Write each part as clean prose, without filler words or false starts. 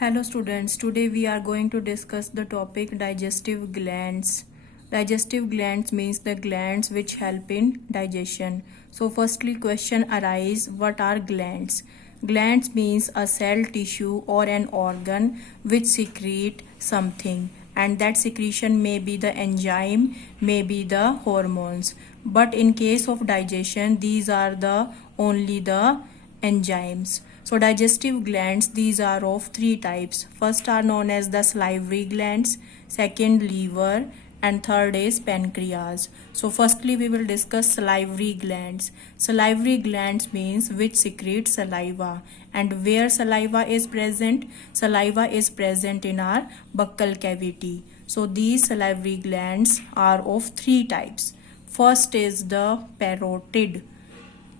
Hello students, today we are going to discuss the topic digestive glands. Digestive glands means the glands which help in digestion. So firstly question arise, what are glands? Glands means a cell, tissue or an organ which secrete something, and that secretion may be the enzyme, may be the hormones. But in case of digestion, these are the only the enzymes. So digestive glands, these are of three types. First are known as the salivary glands, second liver, and third is pancreas. So firstly we will discuss salivary glands. Salivary glands means which secrete saliva, and where saliva is present? Saliva is present in our buccal cavity. So these salivary glands are of three types. First is the parotid.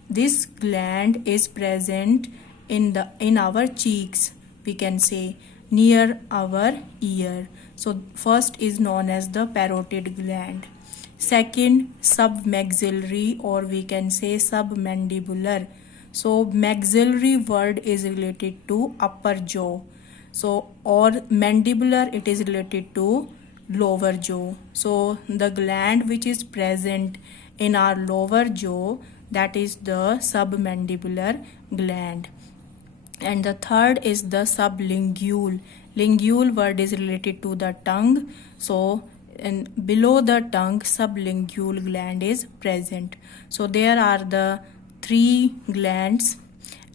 This gland is present in our cheeks, we can say, near our ear. So first is known as the parotid gland. Second, submaxillary, or we can say submandibular. So maxillary word is related to upper jaw. So or mandibular, it is related to lower jaw. So the gland which is present in our lower jaw, that is the submandibular gland. And the third is the sublingual. Lingual word is related to the tongue. So below the tongue, sublingual gland is present. So there are the three glands,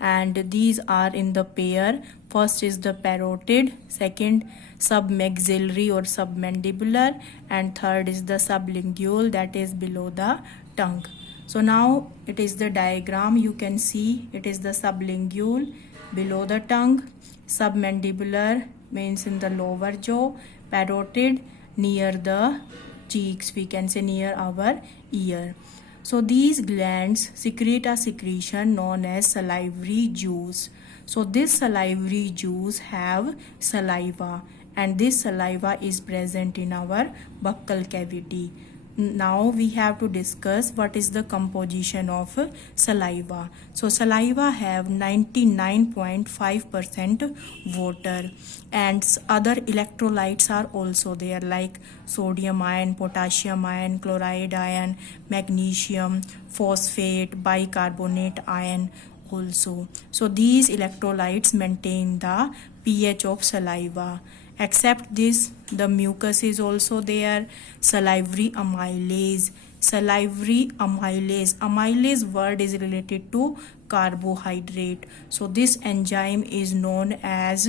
and these are in the pair. First is the parotid, second submaxillary or submandibular, and third is the sublingual, that is below the tongue. So now it is the diagram. You can see it is the sublingual below the tongue, submandibular means in the lower jaw, parotid near the cheeks, we can say near our ear. So these glands secrete a secretion known as salivary juice. So this salivary juice have saliva, and this saliva is present in our buccal cavity. Now we have to discuss what is the composition of saliva. So saliva have 99.5% water, and other electrolytes are also there, like sodium ion, potassium ion, chloride ion, magnesium, phosphate, bicarbonate ion also. So these electrolytes maintain the pH of saliva. Except this, the mucus is also there. Salivary amylase. Salivary amylase. Amylase word is related to carbohydrate. So this enzyme is known as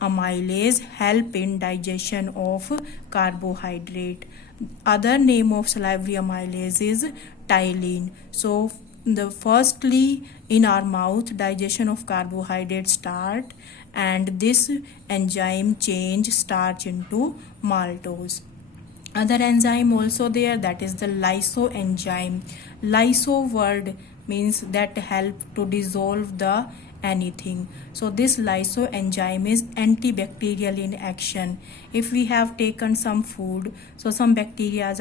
amylase, help in digestion of carbohydrate. Other name of salivary amylase is ptyalin. So the firstly in our mouth, digestion of carbohydrate start, and this enzyme change starch into maltose. Other enzyme also there, that is the lysoenzyme. Lyso word means that help to dissolve the anything. So this lysoenzyme is antibacterial in action. If we have taken some food, so some bacteria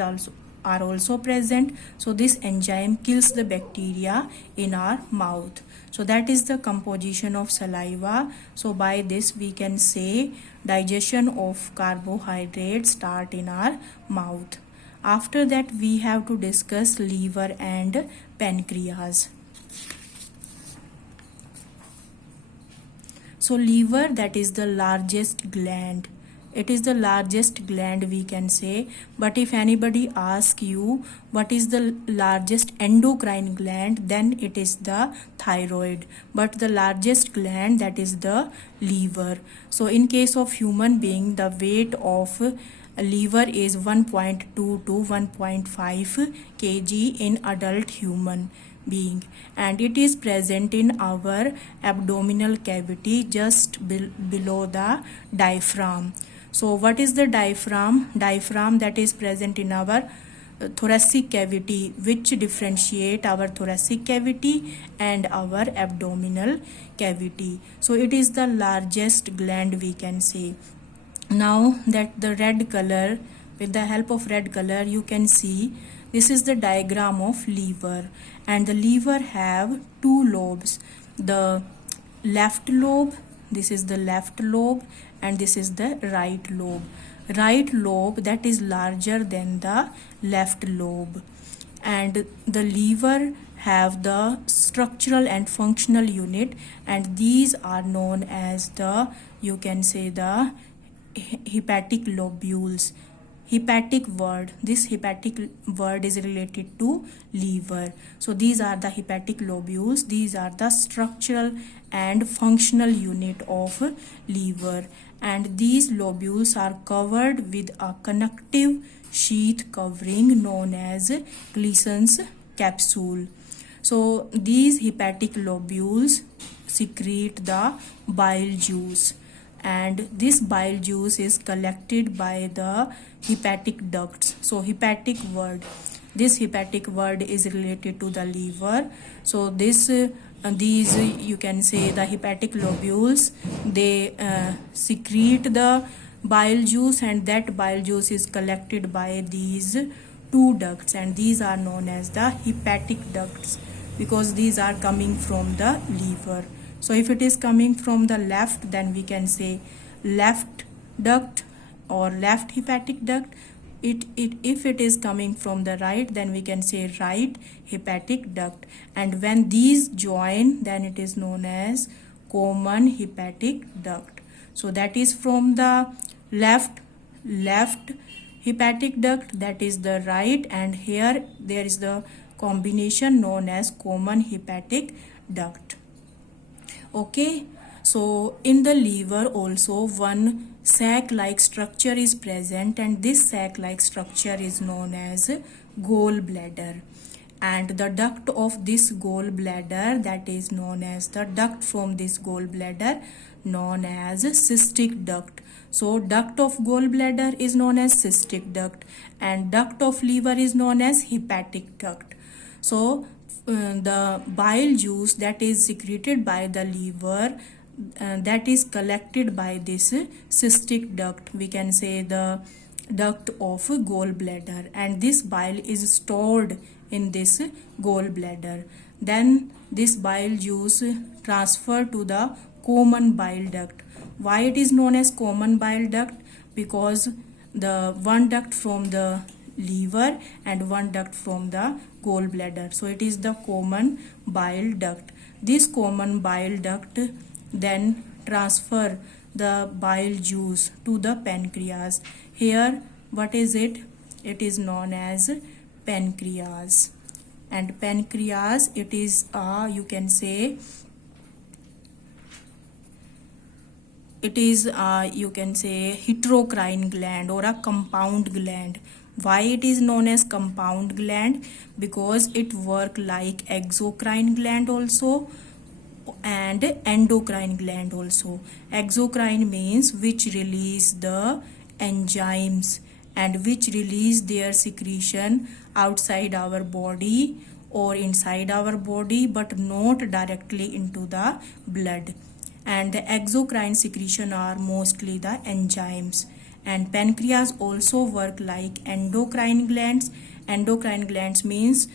are also present. So this enzyme kills the bacteria in our mouth. So that is the composition of saliva. So by this we can say digestion of carbohydrates start in our mouth. After that we have to discuss liver and pancreas. So liver, that is the largest gland. It is the largest gland, we can say. But if anybody asks you what is the largest endocrine gland, then it is the thyroid. But the largest gland, that is the liver. So in case of human being, the weight of liver is 1.2 to 1.5 kg in adult human being, and it is present in our abdominal cavity just below the diaphragm. So what is the diaphragm? Diaphragm, that is present in our thoracic cavity, which differentiate our thoracic cavity and our abdominal cavity. So it is the largest gland, we can say. Now that the red color, with the help of red color, you can see this is the diagram of liver, and the liver have two lobes, the left lobe, this is the left lobe, and this is the right lobe. Right lobe, that is larger than the left lobe. And the liver have the structural and functional unit, and these are known as the, you can say, the hepatic lobules. Hepatic word, this hepatic word is related to liver. So these are the hepatic lobules. These are the structural and functional unit of liver, and these lobules are covered with a connective sheath covering known as Gleason's capsule. So these hepatic lobules secrete the bile juice, and this bile juice is collected by the hepatic ducts. So hepatic word, this hepatic word is related to the liver. So this these, you can say, the hepatic lobules, they secrete the bile juice, and that bile juice is collected by these two ducts, and these are known as the hepatic ducts because these are coming from the liver. So if it is coming from the left, then we can say left duct or left hepatic duct. If it is coming from the right, then we can say right hepatic duct. And when these join, then it is known as common hepatic duct. So that is from the left hepatic duct, that is the right, and here there is the combination known as common hepatic duct. Okay, so in the liver also one sac-like structure is present, and this sac-like structure is known as gallbladder, and the duct of this gallbladder, that is known as the duct from this gallbladder, known as cystic duct. So duct of gallbladder is known as cystic duct, and duct of liver is known as hepatic duct. So the bile juice that is secreted by the liver, that is collected by this cystic duct, we can say the duct of gallbladder, and this bile is stored in this gallbladder. Then this bile juice transfer to the common bile duct. Why it is known as common bile duct? Because the one duct from the liver and one duct from the gallbladder, so it is the common bile duct. This common bile duct then transfer the bile juice to the pancreas. Here what is it? It is known as pancreas, and pancreas, it is a, you can say, it is a, you can say, heterocrine gland or a compound gland. Why it is known as compound gland? Because it work like exocrine gland also and endocrine gland also. Exocrine means which release the enzymes and which release their secretion outside our body or inside our body, but not directly into the blood. And the exocrine secretion are mostly the enzymes. And pancreas also work like endocrine glands. Endocrine glands means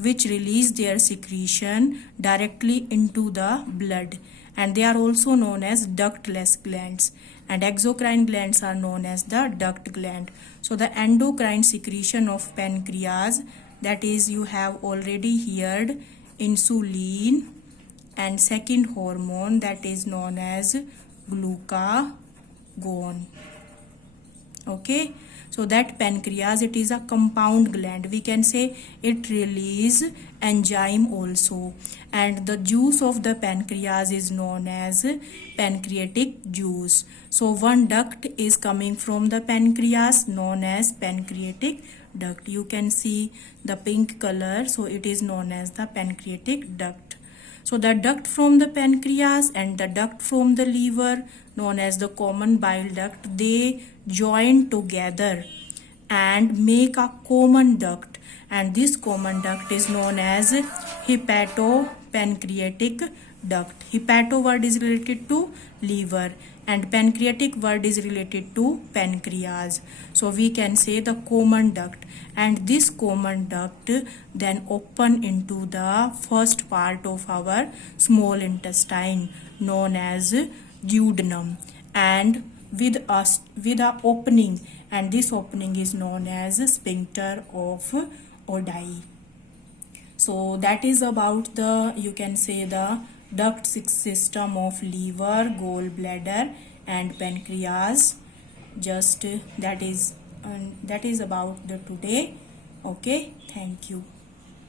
which release their secretion directly into the blood, and they are also known as ductless glands, and exocrine glands are known as the duct gland. So the endocrine secretion of pancreas, that is, you have already heard insulin, and second hormone, that is known as glucagon. Okay, so that pancreas, it is a compound gland, we can say it release enzyme also, and the juice of the pancreas is known as pancreatic juice. So one duct is coming from the pancreas known as pancreatic duct. You can see the pink color, so it is known as the pancreatic duct. So the duct from the pancreas and the duct from the liver, known as the common bile duct, they join together and make a common duct, and this common duct is known as hepatopancreatic duct. Hepato word is related to liver and pancreatic word is related to pancreas. So we can say the common duct, and this common duct then open into the first part of our small intestine known as duodenum, and with a opening, and this opening is known as sphincter of Oddi. So that is about the, you can say, the duct system of liver, gallbladder and pancreas. Just that is about the today. Okay, thank you.